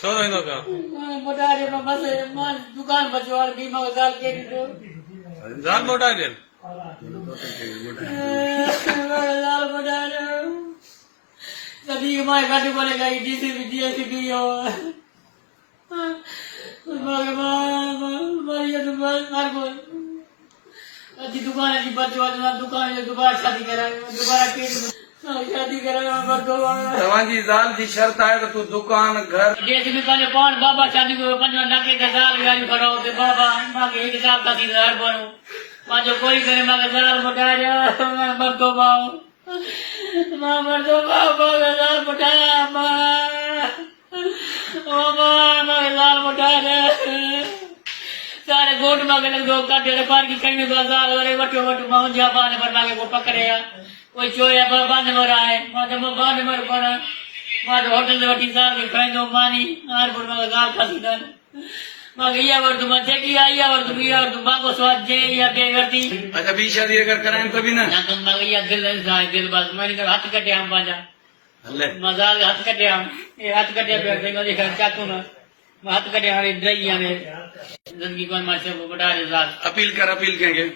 छो रहंदो पियो? दुकान बचवार बीमा गाल के जान मोटा दे लाल बजार कभी माय गाड़ी बोले गई डीसीपी डीएसपी हो अच्छी दुकान है बचवा दुकान है दोबारा शादी करा दोबारा शादी करा तव्हांजी ज़ाल जी शर्त है कि तू दुकान घर डीएसपी पंहिंजो पाण बाबा शादी को पंहिंजो नके का साल गाड़ी खड़ो ते बाबा मांगे एक साल का दीदार बनो मांजो कोई करे मांगे ज़ाल मोटाया मैं मर दो बाओ मां मर दो बाओ मांगे ज़ाल मोटाया मां ज़ाल मोटाया सारे गोट मांगे लग दो काटे रे पार की कहीं दो ज़ाल वाले वटो वटो मां जा बाने पर मांगे को पकड़े या कोई चोया पर बाने मरा है मां तो बाने मर पर मां तो होटल में वटी साल के खाइंदो मानी आर पर मां ज़ाल खासी दन मां या वर तुम चेकी आई वर तुम या तुम बाको स्वाद जे या बेगरती अच्छा बी शादी अगर कराएं तभी ना ना तुम मां या दिल दिल बस मैंने कर हाथ कटे हम बाजा हले मजाल हाथ कटे हम ये हाथ कटे पे देखो देखा चाकू ना हाथ कटे हमारे ड्राई ने जिंदगी को मार से बड़ा रे ज़ाल अपील कहेंगे